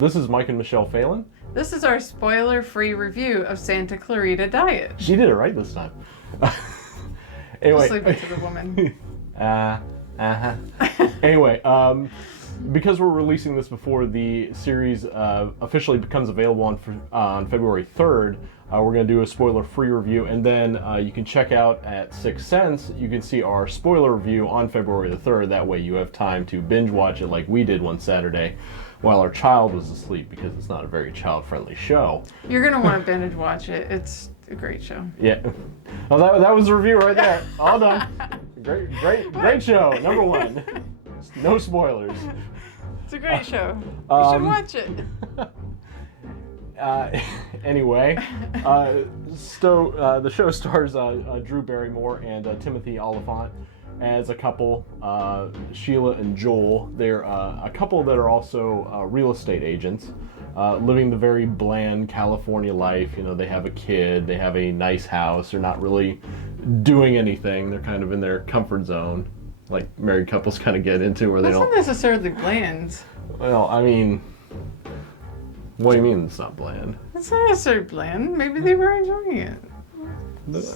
This is Mike and Michelle Phelan. This is our spoiler-free review of Santa Clarita Diet. She did it right this time. Anyway. Just leave it to the woman. Anyway, because we're releasing this before the series officially becomes available on February 3rd, we're going to do a spoiler-free review, and then you can check out at 6 Cents. You can see our spoiler review on February the 3rd. That way you have time to binge watch it like we did one Saturday while our child was asleep, because it's not a very child-friendly show. You're going to want to binge watch it. It's a great show. Yeah. Oh, that was the review right there. All done. Great show. Number one. No spoilers. It's a great show. You should watch it. Anyway, the show stars Drew Barrymore and Timothy Olyphant as a couple, Sheila and Joel. They're a couple that are also real estate agents, living the very bland California life. You know, they have a kid, they have a nice house, they're not really doing anything. They're kind of in their comfort zone, like married couples kind of get into, where they That's don't... not necessarily bland. Well, I mean... What do you mean it's not bland? It's not necessarily bland. Maybe they were enjoying it.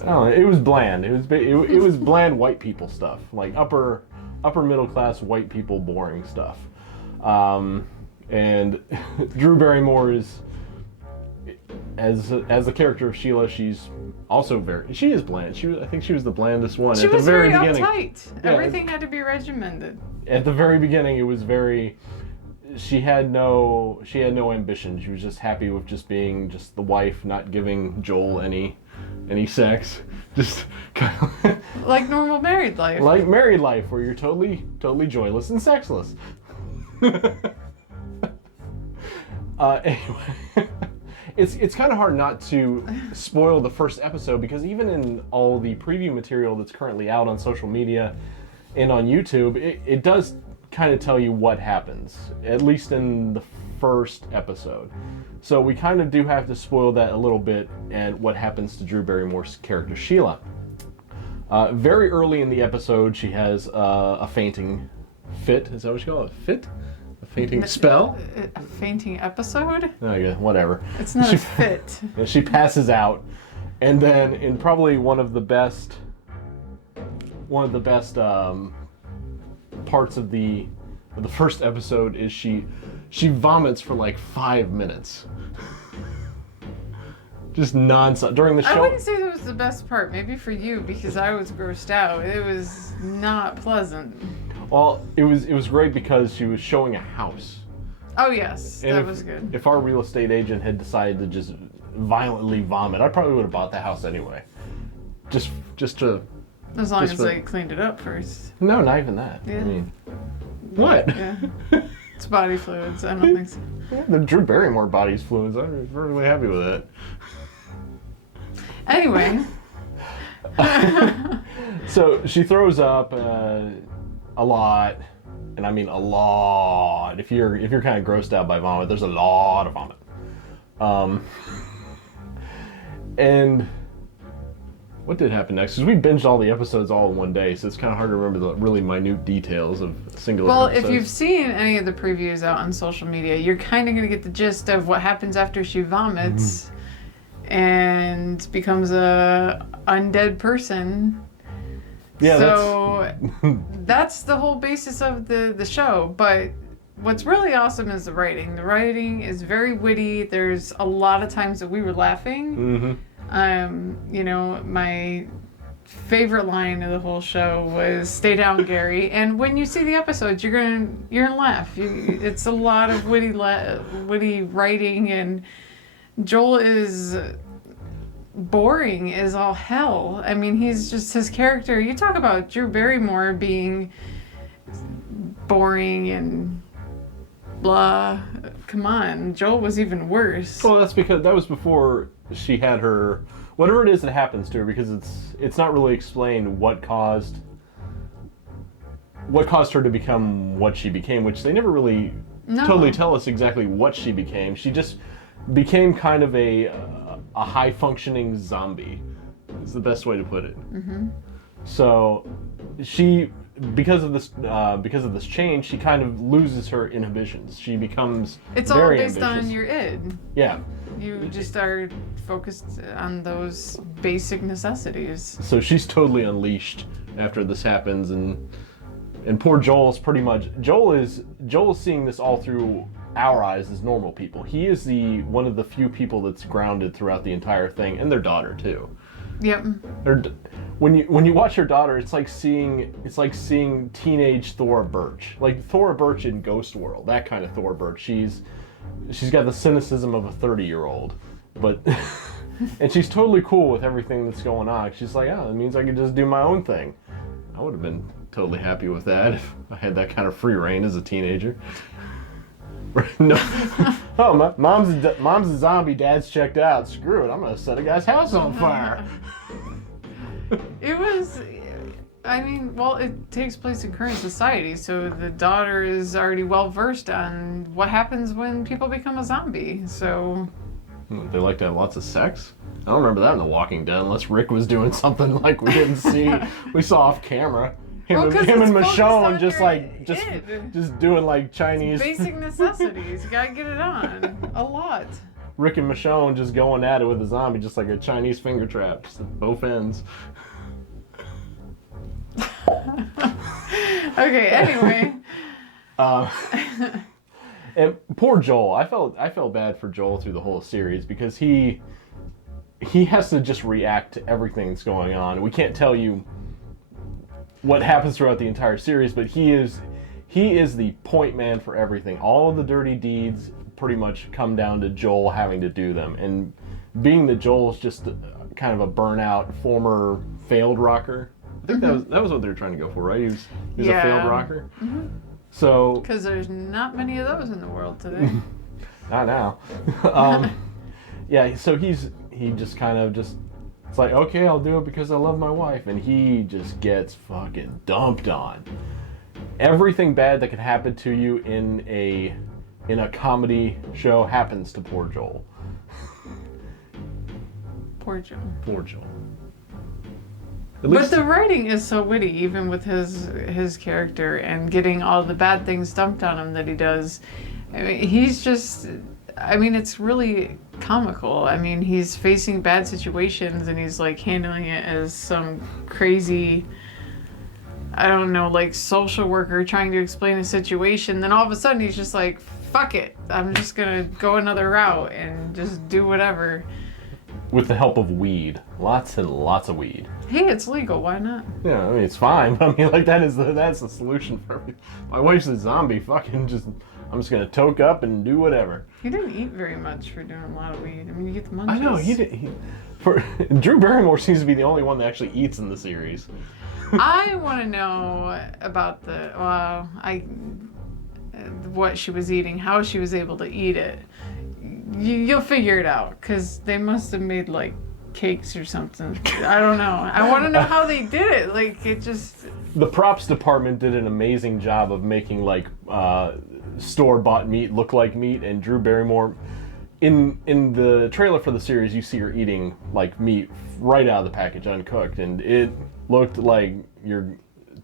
Oh, it was bland. It was bland white people stuff, like upper middle class white people boring stuff. And Drew Barrymore is, as the character of Sheila, she's also she is bland. I think she was the blandest one. She at was the very very beginning. uptight. Yeah, everything had to be regimented. At the very beginning, it was very. She had no ambition. She was just happy with just being just the wife, not giving Joel any sex. Just kind of like normal married life. Like married life, where you're totally joyless and sexless. Anyway, it's kind of hard not to spoil the first episode, because even in all the preview material that's currently out on social media and on YouTube, it does kind of tell you what happens, at least in the first episode. So we kind of do have to spoil that a little bit, and what happens to Drew Barrymore's character Sheila. Very early in the episode, she has a fainting fit. Is that what you call it? Fit? A fainting spell? A fainting episode? Oh yeah, whatever. It's not a fit. She passes out, and then in probably one of the best parts of the first episode is she vomits for like 5 minutes. Just nonstop during the show. I wouldn't say that was the best part. Maybe for you, because I was grossed out. It was not pleasant. Well, it was great because she was showing a house. Oh yes, and that was good. If our real estate agent had decided to just violently vomit, I probably would have bought the house anyway. Just to... As long as they cleaned it up first. No, not even that. Yeah. I mean, what? Yeah. It's body fluids. I don't think so. Yeah, the Drew Barrymore body's fluids. I'm really happy with it. Anyway. So she throws up a lot, and I mean a lot. If you're kind of grossed out by vomit, there's a lot of vomit. And what did happen next? Because we binged all the episodes all in one day, so it's kind of hard to remember the really minute details of singular episodes. If you've seen any of the previews out on social media, you're kind of going to get the gist of what happens after she vomits and becomes a undead person. Yeah, so that's the whole basis of the show. But what's really awesome is the writing. The writing is very witty. There's a lot of times that we were laughing. You know, my favorite line of the whole show was "Stay down, Gary." And when you see the episodes, you're gonna laugh. It's a lot of witty writing, and Joel is boring as all hell. I mean, he's just his character. You talk about Drew Barrymore being boring and blah. Come on, Joel was even worse. Well, that's because that was before she had her, whatever it is that happens to her, because it's not really explained what caused her to become what she became, which they never really totally tell us exactly what she became. She just became kind of a high functioning zombie, is the best way to put it. So she because of this change, she kind of loses her inhibitions. She becomes It's all very based ambitious. on your id. Yeah. You just are focused on those basic necessities. So she's totally unleashed after this happens, and poor Joel's pretty much Joel is seeing this all through our eyes as normal people. He is one of the few people that's grounded throughout the entire thing, and their daughter too. Yep. When you watch her daughter, it's like seeing teenage Thora Birch, like Thora Birch in Ghost World, that kind of Thora Birch. She's got the cynicism of a 30-year-old, but and she's totally cool with everything that's going on. She's like, oh, it means I can just do my own thing. I would have been totally happy with that if I had that kind of free reign as a teenager. No. Oh, mom's a zombie, dad's checked out. Screw it, I'm gonna set a guy's house on fire. It was, I mean, well, it takes place in current society, so the daughter is already well versed on what happens when people become a zombie, so... They like to have lots of sex? I don't remember that in The Walking Dead, unless Rick was doing something like we didn't see, we saw off camera. Him and Michonne just doing like Chinese... Basic necessities, you gotta get it on, a lot. Rick and Michonne just going at it with a zombie, just like a Chinese finger trap, just at both ends. Okay, anyway. And poor Joel. I felt bad for Joel through the whole series because he has to just react to everything that's going on. We can't tell you what happens throughout the entire series, but he is the point man for everything. All of the dirty deeds pretty much come down to Joel having to do them. And being that Joel's just kind of a burnout former failed rocker. I think that was what they were trying to go for, right? He was a failed rocker. Mm-hmm. So because there's not many of those in the world today. Not now. Yeah, so he just kind of just, it's like, okay, I'll do it because I love my wife, and he just gets fucking dumped on. Everything bad that could happen to you in a comedy show happens to poor Joel. Poor Joel. Poor Joel. But the writing is so witty, even with his character, and getting all the bad things dumped on him that he does. I mean, it's really comical. I mean, he's facing bad situations and he's like handling it as some crazy, I don't know, like social worker trying to explain a situation. Then all of a sudden he's just like, fuck it, I'm just gonna go another route and just do whatever. With the help of weed. Lots and lots of weed. Hey, it's legal, why not? Yeah, I mean, it's fine. I mean, like, that's the solution for everything. My wife's a zombie, I'm just gonna toke up and do whatever. He didn't eat very much for doing a lot of weed. I mean, you get the munchies. I know, Drew Barrymore seems to be the only one that actually eats in the series. I want to know about what she was eating, how she was able to eat it. You'll figure it out, because they must have made, like, cakes or something. I don't know. I want to know how they did it. Like, it just... The props department did an amazing job of making, like, store-bought meat look like meat, and Drew Barrymore... In the trailer for the series, you see her eating, like, meat right out of the package, uncooked, and it looked like your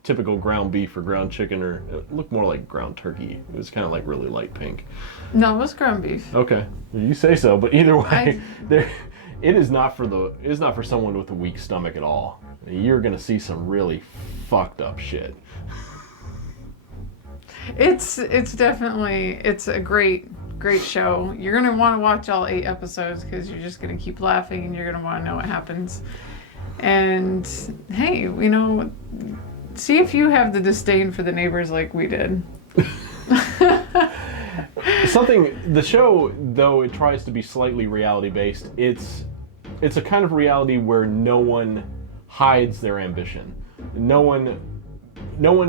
typical ground beef or ground chicken, or it looked more like ground turkey. It was kind of, like, really light pink. No, it was ground beef. Okay. You say so, but either way, it is not for someone with a weak stomach at all. You're gonna see some really fucked up shit. It's definitely, it's a great show. You're gonna want to watch all 8 episodes because you're just gonna keep laughing and you're gonna want to know what happens. And hey, you know, see if you have the disdain for the neighbors like we did. The show, though it tries to be slightly reality based, it's a kind of reality where no one hides their ambition. No one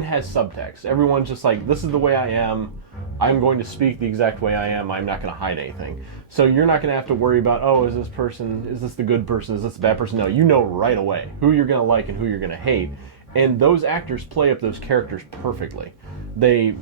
has subtext. Everyone's just like, this is the way I am. I'm going to speak the exact way I am. I'm not going to hide anything. So you're not going to have to worry about, is this the good person? Is this the bad person? No, you know right away who you're going to like and who you're going to hate. And those actors play up those characters perfectly. They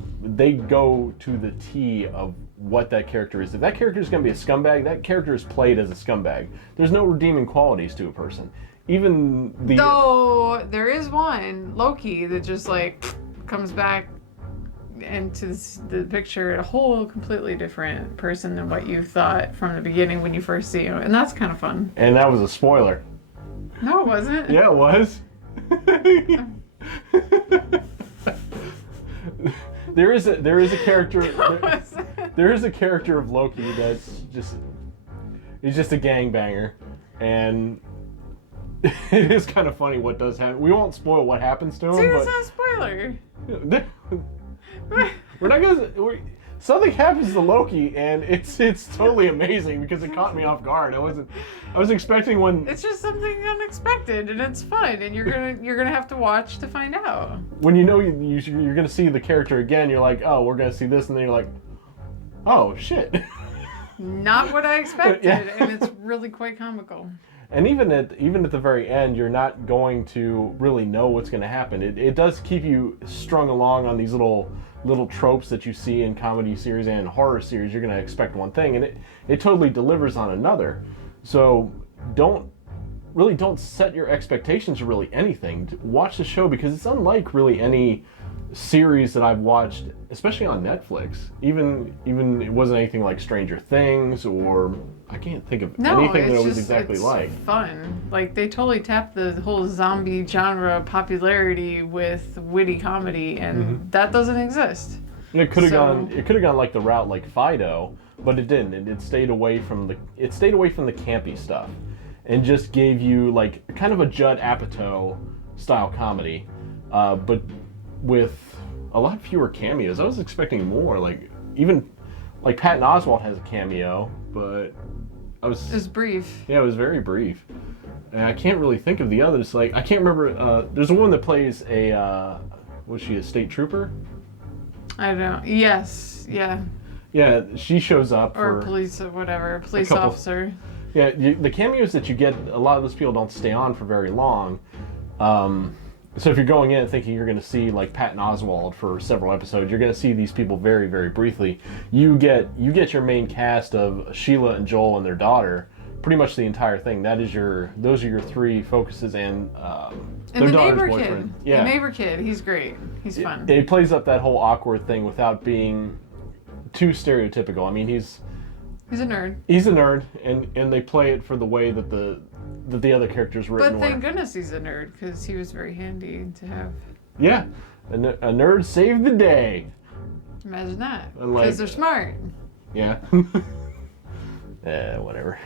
go to the T of what that character is. If that character is going to be a scumbag, that character is played as a scumbag. There's no redeeming qualities to a person. even the... Though there is one, Loki, that just like comes back into the picture a whole completely different person than what you thought from the beginning when you first see him. And that's kind of fun. And that was a spoiler. No, it wasn't. Yeah, it was. There is a character. There is a character of Loki that's he's just a gangbanger, and it is kind of funny what does happen. We won't spoil what happens to him. See, that's not a spoiler. We're not gonna. Something happens to Loki, and it's totally amazing because it caught me off guard. I was expecting when. It's just something unexpected, and it's fun, and you're gonna have to watch to find out. When you know you're gonna see the character again, you're like, oh, we're gonna see this, and then you're like, oh shit. Not what I expected, Yeah. and it's really quite comical. And even at the very end, you're not going to really know what's going to happen. It does keep you strung along on these little tropes that you see in comedy series and horror series. You're going to expect one thing, and it totally delivers on another. So don't set your expectations to really anything. Watch the show because it's unlike really any series that I've watched, especially on Netflix. Even it wasn't anything like Stranger Things, or I can't think of anything that it was exactly like. Fun. Like they totally tapped the whole zombie genre popularity with witty comedy, and that doesn't exist. And it could have gone like the route like Fido, but it didn't. It stayed away from the campy stuff, and just gave you like kind of a Judd Apatow style comedy, but with a lot fewer cameos. I was expecting more. Like even like Patton Oswalt has a cameo, but it was brief. Yeah, it was very brief. And I can't really think of the others. Like I can't remember. There's a woman that plays was she a state trooper? I don't know. Yes. Yeah. Yeah, she shows up. Or police or whatever. Police officer. Yeah, the cameos that you get, a lot of those people don't stay on for very long. So if you're going in thinking you're going to see like Patton Oswalt for several episodes, you're going to see these people very, very briefly. You get your main cast of Sheila and Joel and their daughter, pretty much the entire thing. Those are your three focuses, and their the daughter's neighbor boyfriend. kid. Yeah. The neighbor kid, he's great. He's fun. It plays up that whole awkward thing without being too stereotypical. I mean, he's a nerd. He's a nerd, and they play it for the way that the other characters were. But thank goodness he's a nerd, because he was very handy to have. Yeah, a nerd saved the day. Imagine that. Because they're smart. Yeah. Whatever.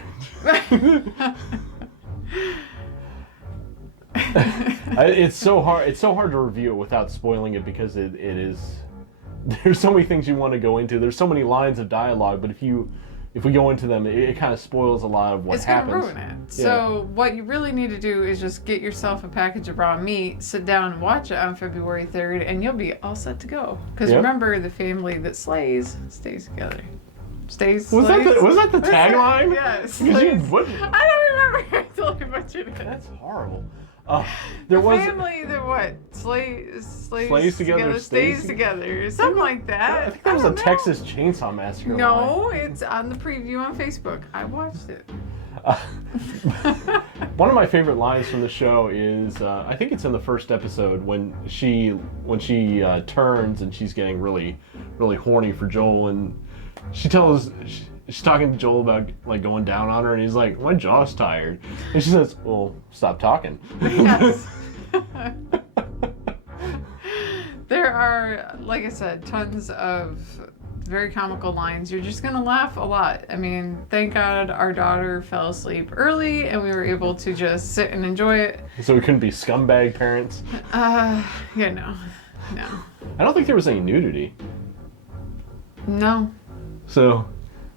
It's so hard to review it without spoiling it, because it is. There's so many things you want to go into. There's so many lines of dialogue, but if we go into them, it kind of spoils a lot of what happens. It's going to ruin it. Yeah. So what you really need to do is just get yourself a package of raw meat, sit down and watch it on February 3rd, and you'll be all set to go. Because remember, the family that slays stays together. Was that the tagline? Yes. I don't remember until I butchered it. That's horrible. Family that what? Slays together, stays together. Something like that. I think that was a Texas Chainsaw Massacre. No, it's on the preview on Facebook. I watched it. One of my favorite lines from the show is, I think it's in the first episode when she turns and she's getting really, really horny for Joel, and she's talking to Joel about like going down on her, and he's like, my jaw's tired, and she says, well, stop talking. Yes. There are, like I said, tons of very comical lines. You're just gonna laugh a lot. I mean, thank God our daughter fell asleep early and we were able to just sit and enjoy it. So we couldn't be scumbag parents? Yeah, no. I don't think there was any nudity. No. So,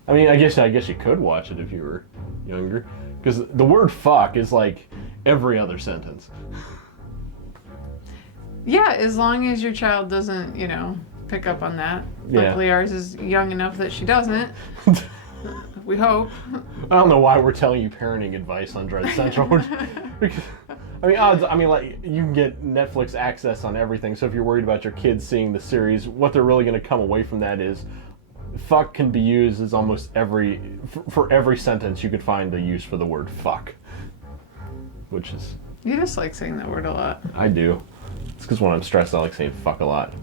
I mean, I guess you could watch it if you were younger, because the word fuck is like every other sentence. Yeah, as long as your child doesn't, pick up on that. Yeah. Luckily ours is young enough that she doesn't. We hope. I don't know why we're telling you parenting advice on Dread Central. Like you can get Netflix access on everything, so if you're worried about your kids seeing the series, what they're really going to come away from that is fuck can be used as almost for every sentence you could find the use for the word fuck. which is... You just like saying that word a lot. I do. It's because when I'm stressed, I like saying fuck a lot.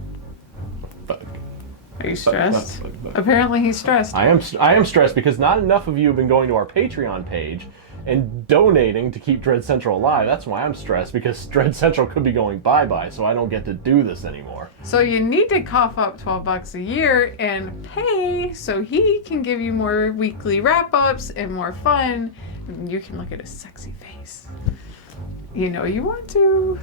Fuck. Are you stressed? Apparently he's stressed. I am stressed because not enough of you have been going to our Patreon page and donating to keep Dread Central alive. That's why I'm stressed, because Dread Central could be going bye-bye, so I don't get to do this anymore. So you need to cough up $12 a year and pay so he can give you more weekly wrap-ups and more fun. And you can look at his sexy face. You know you want to.